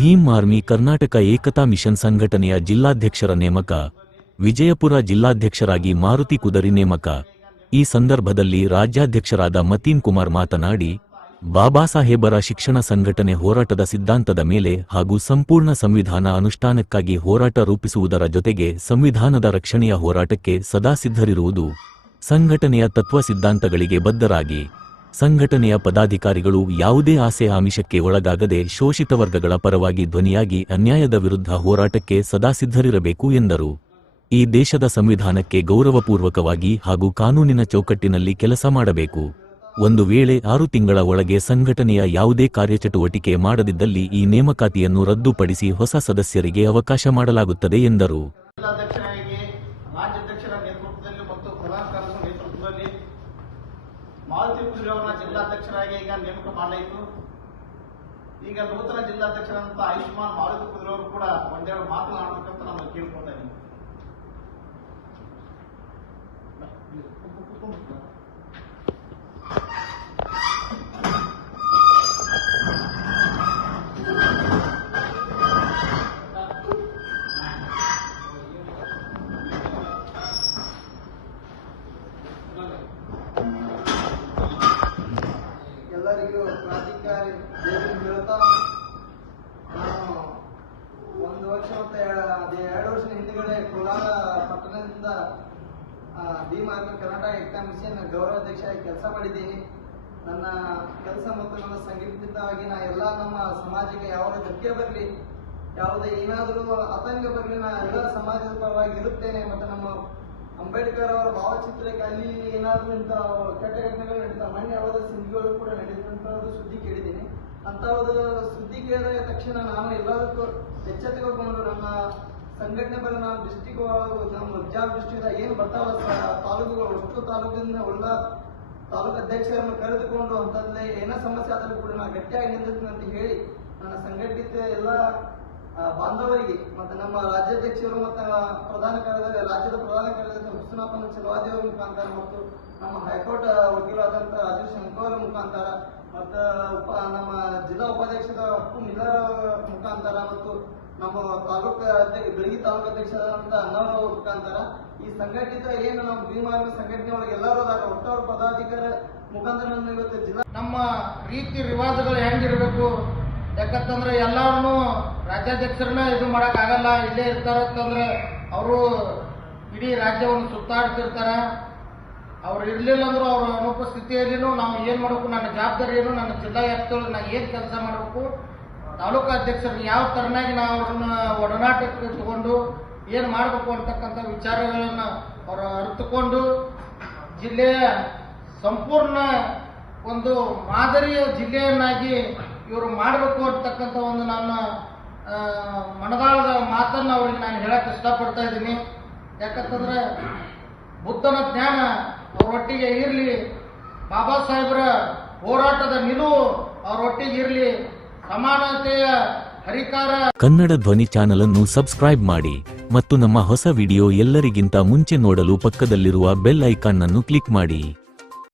Bhim army Karnataka ಏಕತಾ mission ಸಂಘಟನೆಯ ಜಿಲ್ಲಾಧ್ಯಕ್ಷರ ನೇಮಕ, ವಿಜಯಪುರ ಜಿಲ್ಲಾಧ್ಯಕ್ಷರಾಗಿ ಮಾರುತಿ ಕುದರಿ ನೇಮಕ. ಈ ಸಂದರ್ಭದಲ್ಲಿ ರಾಜ್ಯಾಧ್ಯಕ್ಷರಾದ ಮತೀನ್ ಕುಮಾರ್ ಮಾತನಾಡಿ, ಬಾಬಾ ಸಾಹೇಬರ ಶಿಕ್ಷಣ ಸಂಘಟನೆ ಹೋರಾಟದ ಸಿದ್ಧಾಂತದ ಮೇಲೆ ಹಾಗೂ ಸಂಪೂರ್ಣ ಸಂವಿಧಾನ ಅನುಷ್ಠಾನಕ್ಕಾಗಿ ಹೋರಾಟ ರೂಪಿಸುವುದರ ಜೊತೆಗೆ ಸಂವಿಧಾನದ ರಕ್ಷಣೆಯ ಹೋರಾಟಕ್ಕೆ ಸದಾ ಸಿದ್ಧರಿರುವುದು ಸಂಘಟನೆಯ ತತ್ವ ಸಿದ್ಧಾಂತಗಳಿಗೆ ಬದ್ಧರಾಗಿ. ಸಂಘಟನೆಯ ಪದಾಧಿಕಾರಿಗಳು ಯಾವುದೇ ಆಸೆ ಆಮಿಷಕ್ಕೆ ಒಳಗಾಗದೆ ಶೋಷಿತ ವರ್ಗಗಳ ಪರವಾಗಿ ಧ್ವನಿಯಾಗಿ ಅನ್ಯಾಯದ ವಿರುದ್ಧ ಹೋರಾಟಕ್ಕೆ ಸದಾ ಸಿದ್ಧರಿರಬೇಕು ಎಂದರು. ಈ ದೇಶದ ಸಂವಿಧಾನಕ್ಕೆ ಗೌರವಪೂರ್ವಕವಾಗಿ ಹಾಗೂ ಕಾನೂನಿನ ಚೌಕಟ್ಟಿನಲ್ಲಿ ಕೆಲಸ ಮಾಡಬೇಕು. ಒಂದು ವೇಳೆ ಆರು ತಿಂಗಳ ಒಳಗೆ ಸಂಘಟನೆಯ ಯಾವುದೇ ಕಾರ್ಯಚಟುವಟಿಕೆ ಮಾಡದಿದ್ದಲ್ಲಿ ಈ ನೇಮಕಾತಿಯನ್ನು ರದ್ದುಪಡಿಸಿ ಹೊಸ ಸದಸ್ಯರಿಗೆ ಅವಕಾಶ ಮಾಡಲಾಗುತ್ತದೆ ಎಂದರು ಜಿಲ್ಲಾಧ್ಯಕ್ಷರಾಗಿ ರಾಜ್ಯಾಧ್ಯಕ್ಷರ ನೇತೃತ್ವದಲ್ಲಿ ಮತ್ತು ಪ್ರಧಾನ ಕಾರ್ಯದರ್ಶಿ ನೇತೃತ್ವದಲ್ಲಿ ಮಾರುತಿ ಕುದುರೆ ಅವರನ್ನ ಜಿಲ್ಲಾಧ್ಯಕ್ಷರಾಗಿ ಈಗ ನೇಮಕ ಮಾಡಲಾಯಿತು ಈಗ ನೂತನ ಜಿಲ್ಲಾಧ್ಯಕ್ಷರಾದಂತಹ ಆಯುಷ್ಮಾನ್ ಮಾರುತಿ ಕುದುರೆ ಅವರು ಕೂಡ ಒಂದೆರಡು ಮಾತನಾಡಬೇಕಂತ ನಾನು ಕೇಳ್ಕೊತಾ ಇದ್ದೀನಿ ಎಲ್ಲರಿಗೂ ಪ್ರಾಧಿಕಾರಿ ಹೇಳ್ತಾ ನಾನು ಒಂದು ವರ್ಷ ಮತ್ತು ಅದೇ ಎರಡು ವರ್ಷದ ಹಿಂದುಗಡೆ ಕೋಲಾರ ಪಟ್ಟಣದಿಂದ ಆ, ಮಾರ್ಗ ಕರ್ನಾಟಕ ಎಕ್ಸಾಮಿಷನ್ ಮಿಷನ್ ಗೌರವಾಧ್ಯಕ್ಷರಾಗಿ ಕೆಲಸ ಮಾಡಿದ್ದೀನಿ. ನನ್ನ ಕೆಲಸ ಮತ್ತು ನನ್ನ ಸಂಘಟಿತವಾಗಿ ನಾ ಎಲ್ಲ ನಮ್ಮ ಸಮಾಜಕ್ಕೆ ಯಾವುದೇ ಧಕ್ಕೆ ಬರಲಿ ಯಾವುದೇ ಏನಾದರೂ ಆತಂಕ ಬರಲಿ ನಾ ಎಲ್ಲ ಸಮಾಜದ ಪರವಾಗಿ ಇರುತ್ತೇನೆ ಮತ್ತು ನಮ್ಮ ಅಂಬೇಡ್ಕರ್ ಅವರ ಭಾವಚಿತ್ರಕ್ಕೆ ಅಲ್ಲಿ ಏನಾದರೂ ಇಂಥ ಕೆಟ್ಟ ಘಟನೆಗಳು ನಡೀತ ಮೊನ್ನೆ ಅವರ ಸಿಂಧಿಗಳು ಕೂಡ ನಡೆದಂಥದ್ದು ಸುದ್ದಿ ಕೇಳಿದ್ದೀನಿ. ಅಂಥದ್ದು ಸುದ್ದಿ ಕೇಳಿದ ತಕ್ಷಣ ನಾನು ಎಲ್ಲದಕ್ಕೂ ಎಚ್ಚೆತ್ತುಕೊಂಡು ನಮ್ಮ ಸಂಘಟನೆ ಬರ ನಾವು ಡಿಸ್ಟಿಕ್ ನಮ್ಮ ಜಾಬ್ ಡಿಸ್ಟಿಕ್ ಏನು ಬರ್ತಾವ ತಾಲೂಕುಗಳು ಅಷ್ಟು ತಾಲೂಕಿನ ಒಳ್ಳ ತಾಲೂಕು ಅಧ್ಯಕ್ಷರನ್ನು ಕರೆದುಕೊಂಡು ಅಂತಂದ್ರೆ ಏನೋ ಸಮಸ್ಯೆ ಆದರೂ ಕೂಡ ನಾನು ಗಟ್ಟಿಯಾಗಿ ನಿಂದಿರ್ತೀನಿ ಅಂತ ಹೇಳಿ ನನ್ನ ಸಂಘಟಿತ ಎಲ್ಲ ಬಾಂಧವರಿಗೆ ಮತ್ತು ನಮ್ಮ ರಾಜ್ಯಾಧ್ಯಕ್ಷರು ಮತ್ತು ಪ್ರಧಾನ ಕಾರ್ಯದರ್ಶಿ, ರಾಜ್ಯದ ಕಾರ್ಯದರ್ಶಿ ಹುಸನಾಪನ ಚಲವಾದಿಯವರ ಮುಖಾಂತರ ಮತ್ತು ನಮ್ಮ ಹೈಕೋರ್ಟ್ ವಕೀಲರಾದಂಥ ರಾಜೀವ್ ಶಂಕರ್ ಮುಖಾಂತರ ಮತ್ತು, ಉಪ, ನಮ್ಮ ಜಿಲ್ಲಾ ಉಪಾಧ್ಯಕ್ಷರ ಅಪ್ಪು ಮಿಲ್ಲರ್ ಮುಖಾಂತರ ಮತ್ತು ನಮ್ಮ ತಾಲೂಕು ಅಧ್ಯಕ್ಷ, ಬೆಳಗಿ ತಾಲೂಕು ಅಧ್ಯಕ್ಷರಾದಂಥ ಅನ್ನವರ ಮುಖಾಂತರ ಈ ಸಂಘಟಿತ ಏನು ನಮ್ಮ ಭೀಮಾರ್ಮಿ ಸಂಘಟನೆ ಒಳಗೆ ಎಲ್ಲರೂ ಅದಾರ ಒಟ್ಟವ್ರ ಪದಾಧಿಕಾರ ಮುಖಾಂತರ ಇವತ್ತು ಜಿಲ್ಲಾ ನಮ್ಮ ರೀತಿ ರಿವಾಜಗಳು ಹೆಂಗಿರ್ಬೇಕು? ಯಾಕಂತಂದ್ರೆ ಎಲ್ಲಾರನು ರಾಜ್ಯಾಧ್ಯಕ್ಷರನ್ನ ಇದು ಮಾಡಕ್ ಆಗಲ್ಲ ಇಲ್ಲೇ ಇರ್ತಾರಂತಂದ್ರೆ ಅವರು ಇಡೀ ರಾಜ್ಯವನ್ನು ಸುತ್ತಾಡ್ತಿರ್ತಾರೆ. ಅವ್ರು ಇರಲಿಲ್ಲ ಅಂದ್ರೂ ಅವ್ರ ಅನುಪಸ್ಥಿತಿಯಲ್ಲಿನು ನಾವು ಏನು ಮಾಡಬೇಕು, ನನ್ನ ಜವಾಬ್ದಾರಿ ಏನು ನನ್ನ ಜಿಲ್ಲಾ ವ್ಯಾಪ್ತಿಯೊಳಗೆ ನಾನು ಏನ್ ಕೆಲಸ ಮಾಡಬೇಕು ತಾಲೂಕು ಅಧ್ಯಕ್ಷರನ್ನ ಯಾವ ತರನಾಗಿ ನಾವು ಅವ್ರನ್ನ ಒಡನಾಟಕ್ಕೆ ತಗೊಂಡು ಏನು ಮಾಡಬೇಕು ಅಂತಕ್ಕಂಥ ವಿಚಾರಗಳನ್ನು ಅವರು ಅರಿತುಕೊಂಡು ಜಿಲ್ಲೆಯ ಸಂಪೂರ್ಣ ಒಂದು ಮಾದರಿಯ ಜಿಲ್ಲೆಯನ್ನಾಗಿ ಇವರು ಮಾಡಬೇಕು ಅಂತಕ್ಕಂಥ ಒಂದು ನನ್ನ ಮನದಾಳದ ಮಾತನ್ನು ಅವ್ರಿಗೆ ನಾನು ಹೇಳಕ್ಕೆ ಇಷ್ಟಪಡ್ತಾ ಇದ್ದೀನಿ. ಯಾಕಂತಂದ್ರೆ ಬುದ್ಧನ ಜ್ಞಾನ ಅವರೊಟ್ಟಿಗೆ ಇರಲಿ, ಬಾಬಾ ಸಾಹೇಬರ ಹೋರಾಟದ ನಿಲುವು ಅವರೊಟ್ಟಿಗೆ ಇರಲಿ, ಸಮಾನತೆಯ ಹರಿಕಾರ. ಕನ್ನಡ ಧ್ವನಿ ಚಾನಲ್ ಅನ್ನು ಸಬ್ಸ್ಕ್ರೈಬ್ ಮಾಡಿ ಮತ್ತು ನಮ್ಮ ಹೊಸ ವಿಡಿಯೋ ಎಲ್ಲರಿಗಿಂತ ಮುಂಚೆ ನೋಡಲು ಪಕ್ಕದಲ್ಲಿರುವ ಬೆಲ್ ಐಕಾನ್ ಅನ್ನು ಕ್ಲಿಕ್ ಮಾಡಿ.